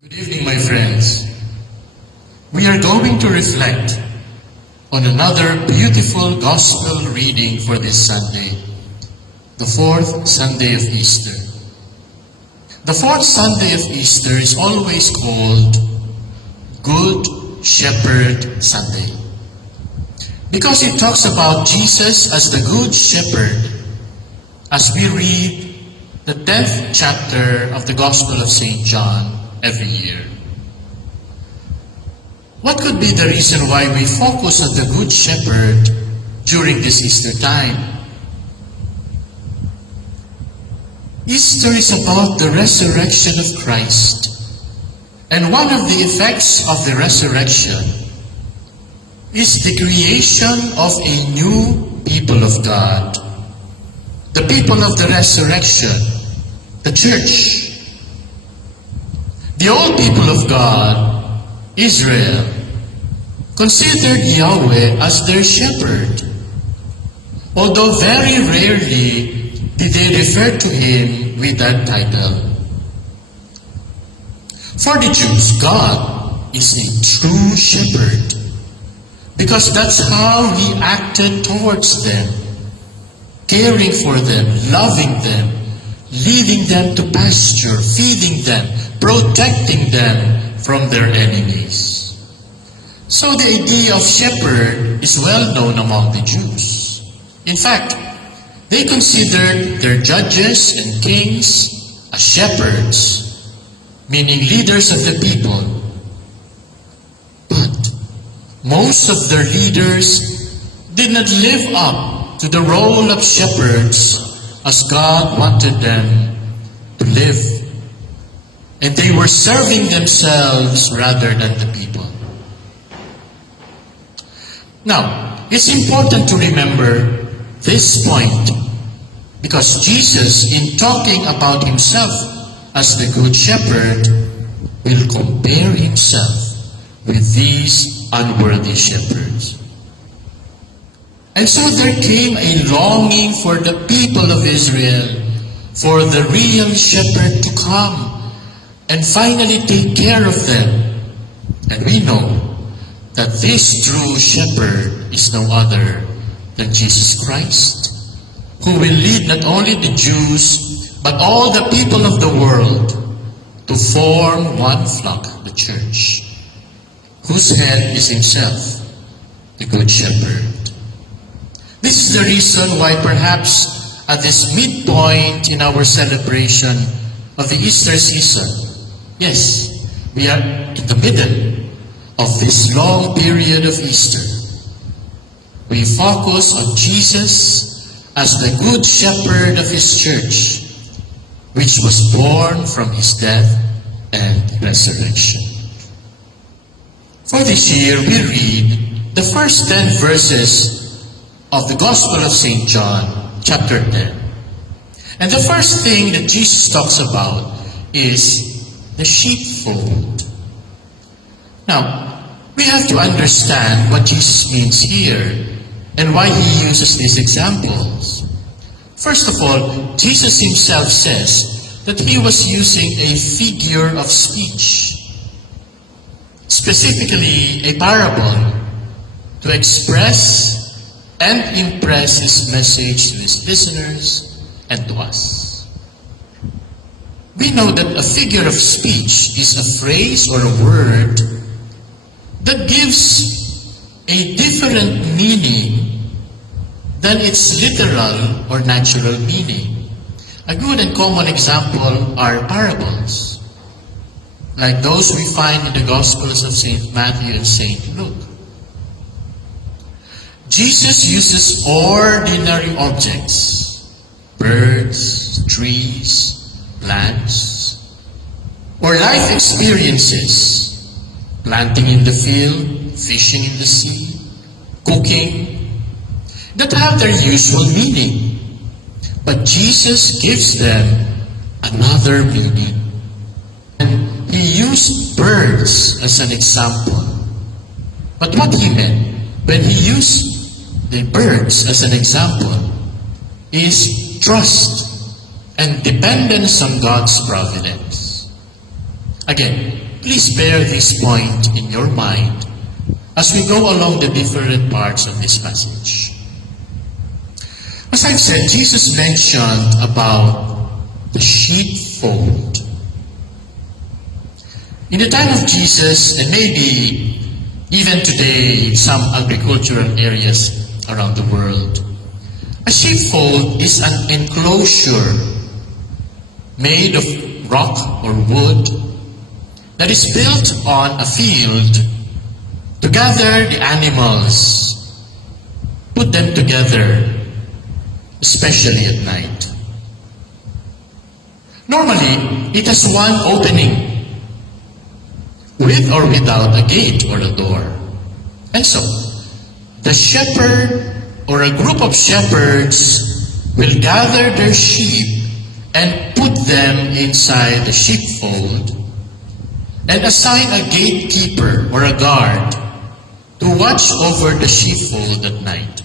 Good evening, my friends. We are going to reflect on another beautiful gospel reading for this Sunday, the fourth Sunday of Easter. The fourth Sunday of Easter is always called Good Shepherd Sunday because it talks about Jesus as the Good Shepherd as we read the 10th chapter of the Gospel of St. John every year. What could be the reason why we focus on the Good Shepherd during this Easter time? Easter is about the resurrection of Christ, and one of the effects of the resurrection is the creation of a new people of God, the people of the resurrection, the church. The old people of God, Israel, considered Yahweh as their shepherd, although very rarely did they refer to him with that title. For the Jews, God is a true shepherd because that's how he acted towards them, caring for them, loving them, leading them to pasture, feeding them, protecting them from their enemies. So the idea of shepherd is well known among the Jews. In fact, they considered their judges and kings as shepherds, meaning leaders of the people. But most of their leaders did not live up to the role of shepherds as God wanted them to live. And they were serving themselves rather than the people. Now, it's important to remember this point because Jesus, in talking about himself as the Good Shepherd, will compare himself with these unworthy shepherds. And so there came a longing for the people of Israel, for the real shepherd to come and finally take care of them. And we know that this true shepherd is no other than Jesus Christ, who will lead not only the Jews, but all the people of the world to form one flock, the church, whose head is himself, the Good Shepherd. This is the reason why perhaps at this midpoint in our celebration of the Easter season, yes, we are in the middle of this long period of Easter. We focus on Jesus as the Good Shepherd of his church, which was born from his death and resurrection. For this year, we read the first 10 verses of the Gospel of St. John, chapter 10. And the first thing that Jesus talks about is the sheepfold. Now, we have to understand what Jesus means here and why he uses these examples. First of all, Jesus himself says that he was using a figure of speech, specifically a parable, to express and impress his message to his listeners and to us. We know that a figure of speech is a phrase or a word that gives a different meaning than its literal or natural meaning. A good and common example are parables, like those we find in the Gospels of St. Matthew and St. Luke. Jesus uses ordinary objects, birds, trees, plants, or life experiences, planting in the field, fishing in the sea, cooking, that have their usual meaning. But Jesus gives them another meaning. And he used birds as an example. But what he meant when he used the birds as an example is trust and dependence on God's providence. Again, please bear this point in your mind as we go along the different parts of this passage. As I've said, Jesus mentioned about the sheepfold. In the time of Jesus, and maybe even today in some agricultural areas around the world, a sheepfold is an enclosure made of rock or wood that is built on a field to gather the animals, put them together, especially at night. Normally, it has one opening, with or without a gate or a door. And so, the shepherd or a group of shepherds will gather their sheep and put them inside the sheepfold and assign a gatekeeper or a guard to watch over the sheepfold at night.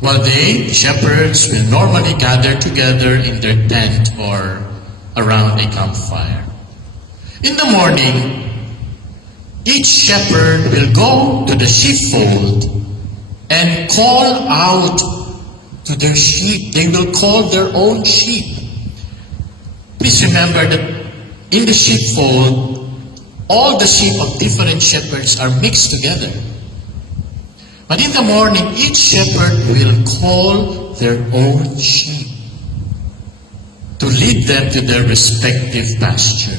While they, shepherds, will normally gather together in their tent or around a campfire. In the morning, each shepherd will go to the sheepfold and call out to their sheep. They will call their own sheep. Please remember that in the sheepfold, all the sheep of different shepherds are mixed together. But in the morning, each shepherd will call their own sheep to lead them to their respective pasture.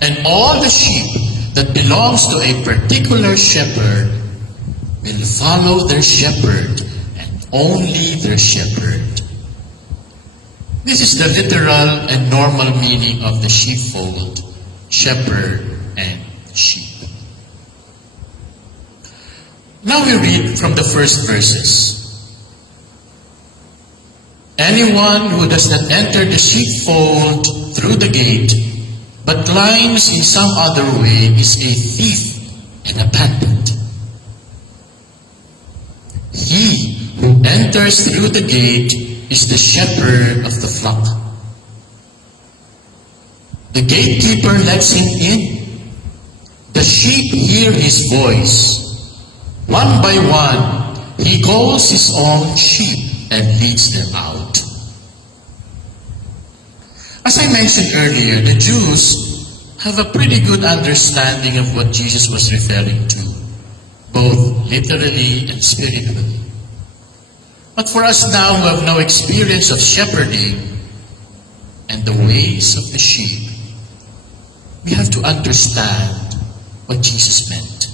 And all the sheep that belongs to a particular shepherd will follow their shepherd and only their shepherd. This is the literal and normal meaning of the sheepfold, shepherd and sheep. Now we read from the first verses. Anyone who does not enter the sheepfold through the gate, but climbs in some other way, is a thief and a bandit. He who enters through the gate is the shepherd of the flock. The gatekeeper lets him in. The sheep hear his voice. One by one, he calls his own sheep and leads them out. As I mentioned earlier, the Jews have a pretty good understanding of what Jesus was referring to, both literally and spiritually. But for us now who have no experience of shepherding and the ways of the sheep, we have to understand what Jesus meant.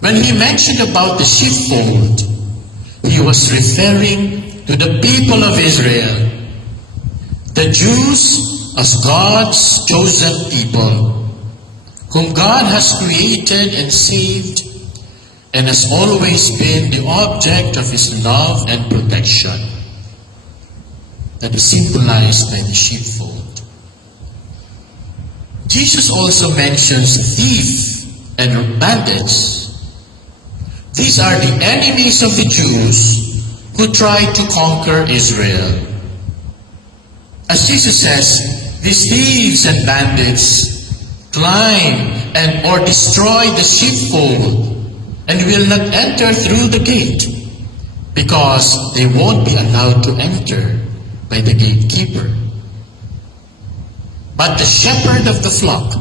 When he mentioned about the sheepfold, he was referring to the people of Israel, the Jews as God's chosen people, whom God has created and saved and has always been the object of his love and protection, that is symbolized by the sheepfold. Jesus also mentions thieves and bandits. These are the enemies of the Jews who tried to conquer Israel. As Jesus says, these thieves and bandits climb and or destroy the sheepfold and will not enter through the gate because they won't be allowed to enter by the gatekeeper. But the shepherd of the flock,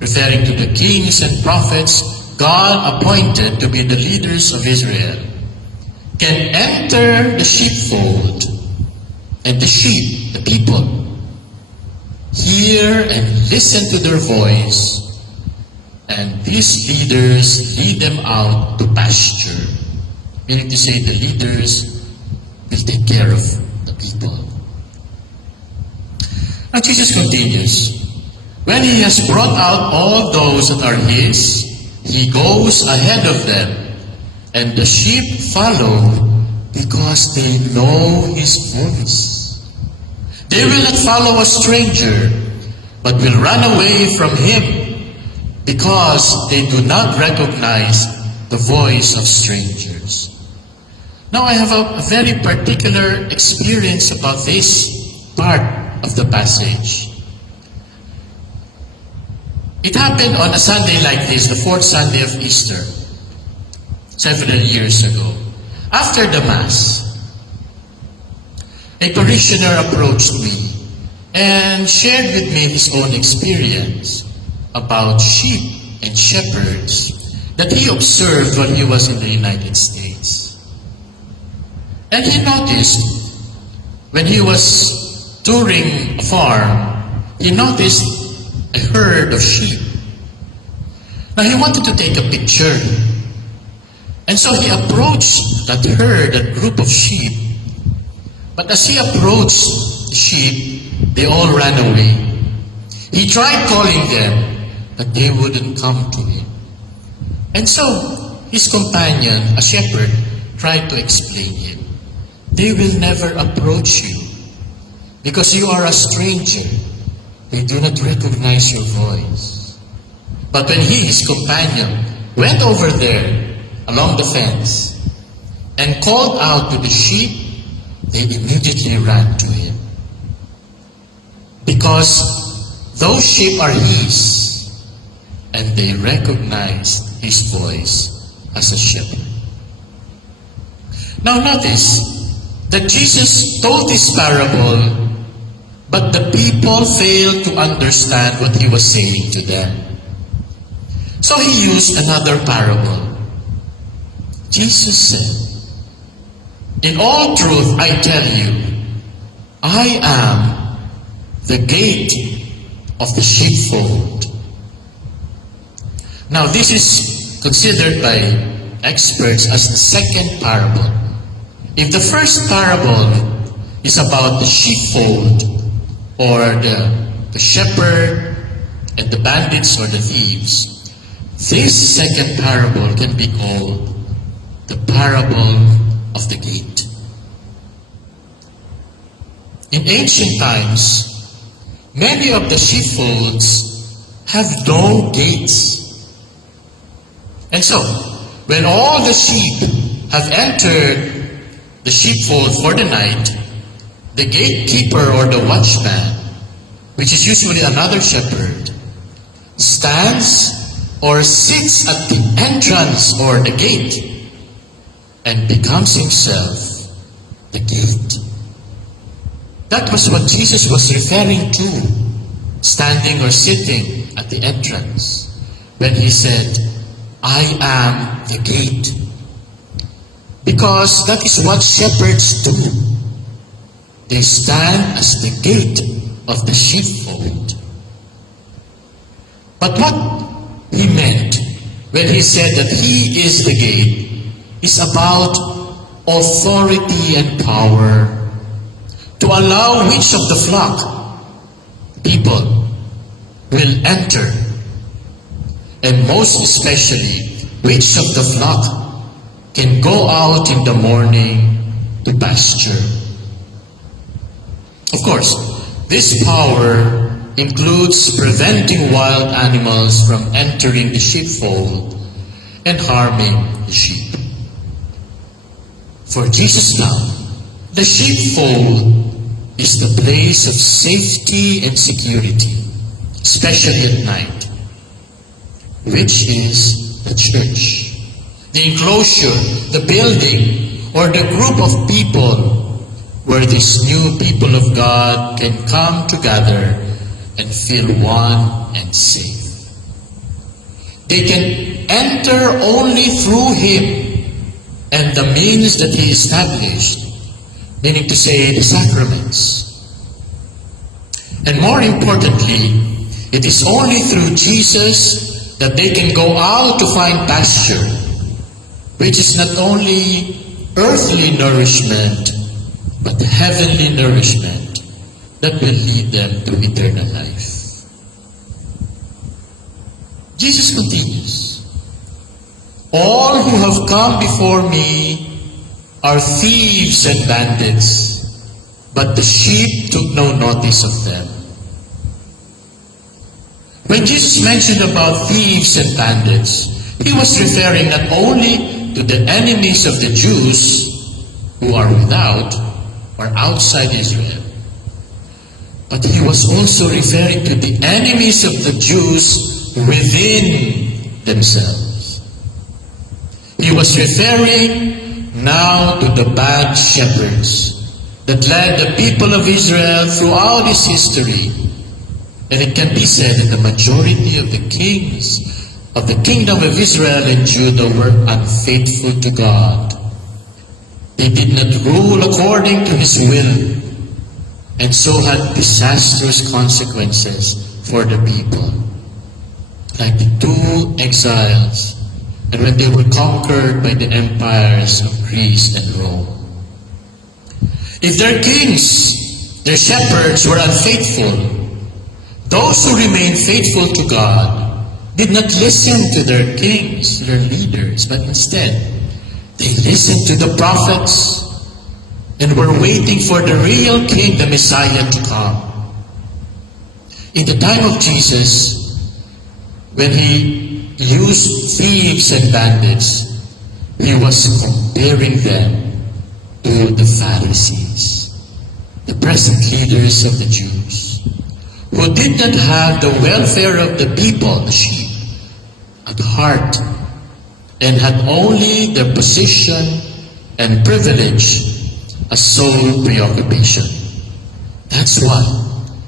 referring to the kings and prophets God appointed to be the leaders of Israel, can enter the sheepfold, and the sheep, the people, hear and listen to their voice, and these leaders lead them out to pasture. Meaning to say, the leaders will take care of the people. Now Jesus continues, when he has brought out all those that are his, he goes ahead of them, and the sheep follow because they know his voice. They will not follow a stranger, but will run away from him because they do not recognize the voice of strangers. Now I have a very particular experience about this part of the passage. It happened on a Sunday like this, the fourth Sunday of Easter, several years ago. After the Mass, a parishioner approached me and shared with me his own experience about sheep and shepherds that he observed while he was in the United States. And he noticed, when he was touring a farm, he noticed a herd of sheep. Now he wanted to take a picture. And so he approached that herd, that group of sheep. But as he approached the sheep, they all ran away. He tried calling them, but they wouldn't come to him. And so his companion, a shepherd, tried to explain him. They will never approach you because you are a stranger. They do not recognize your voice. But when he, his companion, went over there along the fence and called out to the sheep, they immediately ran to him. Because those sheep are his, and they recognized his voice as a shepherd. Now notice that Jesus told this parable, but the people failed to understand what he was saying to them. So he used another parable. Jesus said, "In all truth I tell you, I am the gate of the sheepfold." Now this is considered by experts as the second parable. If the first parable is about the sheepfold, or the shepherd and the bandits or the thieves, this second parable can be called the parable of the gate. In ancient times, many of the sheepfolds have no gates. And so, when all the sheep have entered the sheepfold for the night, the gatekeeper or the watchman, which is usually another shepherd, stands or sits at the entrance or the gate and becomes himself the gate. That was what Jesus was referring to, standing or sitting at the entrance, when he said, "I am the gate." Because that is what shepherds do. They stand as the gate of the sheepfold. But what he meant when he said that he is the gate is about authority and power to allow which of the flock people will enter, and most especially which of the flock can go out in the morning to pasture. Of course, this power includes preventing wild animals from entering the sheepfold and harming the sheep. For Jesus now, the sheepfold is the place of safety and security, especially at night, which is the church. The enclosure, the building, or the group of people where these new people of God can come together and feel one and safe. They can enter only through Him and the means that He established, meaning to say the sacraments. And more importantly, it is only through Jesus that they can go out to find pasture, which is not only earthly nourishment, but heavenly nourishment that will lead them to eternal life. Jesus continues, "All who have come before me are thieves and bandits, but the sheep took no notice of them." When Jesus mentioned about thieves and bandits, he was referring not only to the enemies of the Jews who are without or outside Israel, but he was also referring to the enemies of the Jews within themselves. He was referring now to the bad shepherds that led the people of Israel throughout its history. And it can be said that the majority of the kings of the kingdom of Israel and Judah were unfaithful to God. They did not rule according to His will, and so had disastrous consequences for the people. Like the two exiles, and when they were conquered by the empires of Greece and Rome. If their kings, their shepherds were unfaithful, those who remained faithful to God did not listen to their kings, their leaders, but instead they listened to the prophets and were waiting for the real king, the Messiah, to come. In the time of Jesus, when He used thieves and bandits, He was comparing them to the Pharisees, the present leaders of the Jews, who did not have the welfare of the people, the sheep, at heart, and had only their position and privilege as sole preoccupation. That's why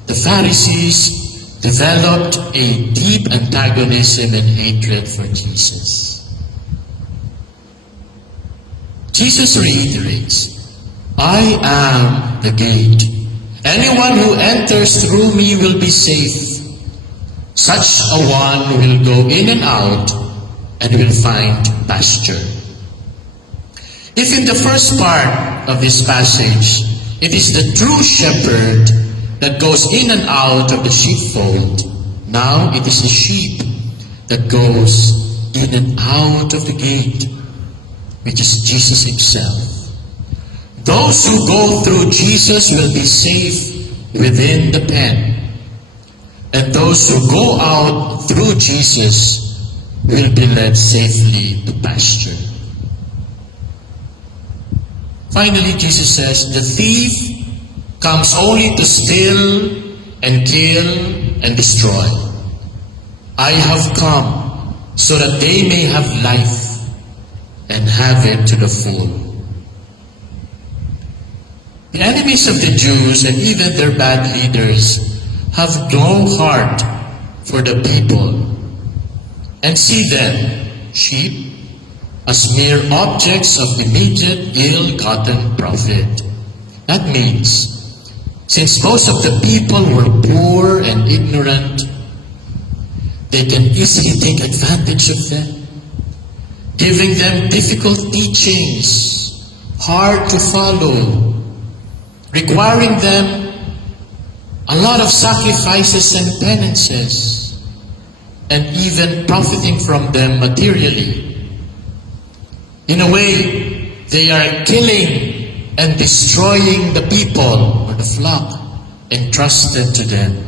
the Pharisees developed a deep antagonism and hatred for Jesus. Jesus reiterates, I am the gate. Anyone who enters through me will be safe. Such a one will go in and out and will find pasture. If in the first part of this passage, it is the true shepherd that goes in and out of the sheepfold, now it is the sheep that goes in and out of the gate, which is Jesus Himself. Those who go through Jesus will be safe within the pen, and those who go out through Jesus will be led safely to pasture. Finally, Jesus says, the thief comes only to steal and kill and destroy. I have come so that they may have life and have it to the full. The enemies of the Jews and even their bad leaders have no heart for the people and see them, sheep, as mere objects of immediate ill-gotten profit. That means, since most of the people were poor and ignorant, they can easily take advantage of them, giving them difficult teachings, hard to follow, requiring them a lot of sacrifices and penances, and even profiting from them materially. In a way, they are killing and destroying the people or the flock entrusted to them.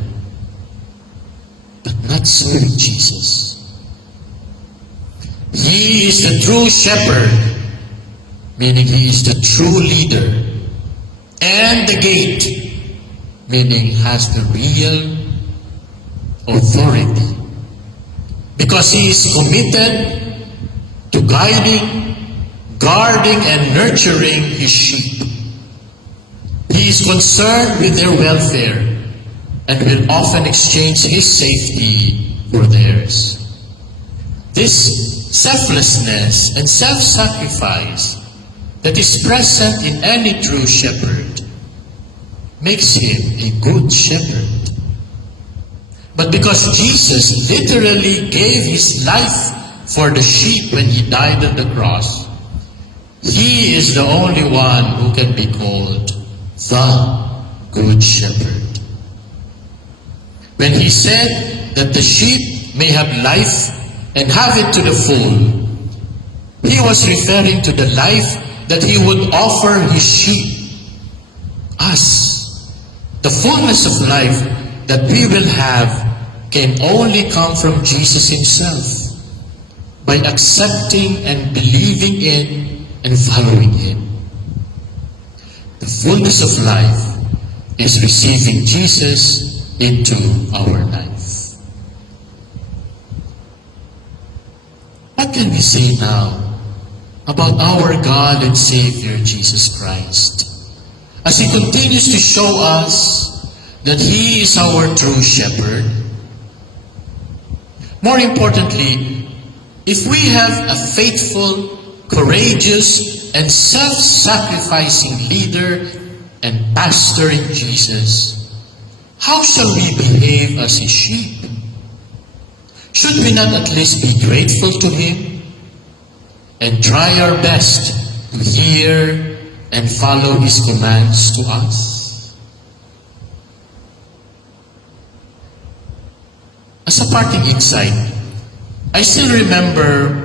But not so with Jesus. He is the true shepherd, meaning He is the true leader, and the gate, meaning has the real authority, because He is committed to guiding, guarding, and nurturing His sheep. He is concerned with their welfare and will often exchange His safety for theirs. This selflessness and self-sacrifice that is present in any true shepherd makes Him a good shepherd. But because Jesus literally gave His life for the sheep when He died on the cross, He is the only one who can be called the Good Shepherd. When He said that the sheep may have life and have it to the full, He was referring to the life that He would offer His sheep, us. The fullness of life that we will have can only come from Jesus Himself by accepting and believing in and following Him. The fullness of life is receiving Jesus into our life. can we say now about our God and Savior Jesus Christ as He continues to show us that He is our true shepherd? More importantly, if we have a faithful, courageous, and self-sacrificing leader and pastor in Jesus, how shall we behave as His sheep? Should we not at least be grateful to Him and try our best to hear and follow His commands to us? As a parting insight, I still remember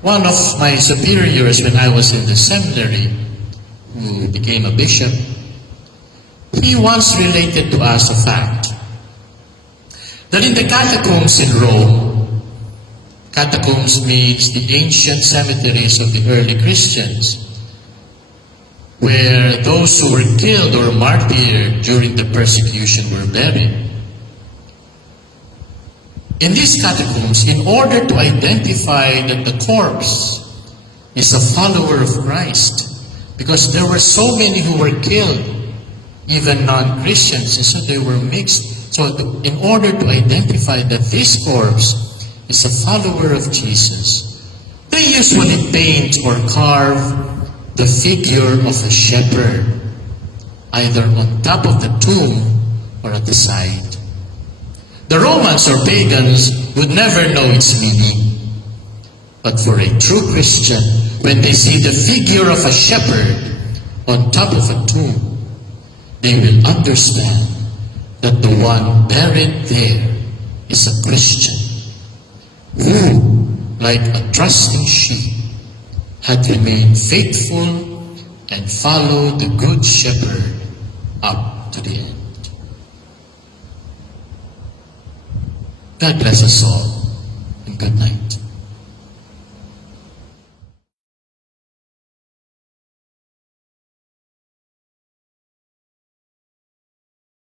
one of my superiors when I was in the seminary, who became a bishop. He once related to us a fact that in the catacombs in Rome, catacombs means the ancient cemeteries of the early Christians, where those who were killed or martyred during the persecution were buried. In these catacombs, in order to identify that the corpse is a follower of Christ, because there were so many who were killed, even non-Christians, and so they were mixed. So in order to identify that this corpse is a follower of Jesus, they usually paint or carve the figure of a shepherd, either on top of the tomb or at the side. The Romans or pagans would never know its meaning. But for a true Christian, when they see the figure of a shepherd on top of a tomb, they will understand that the one buried there is a Christian who, like a trusting sheep, had remained faithful and followed the Good Shepherd up to the end. God bless us all, and good night.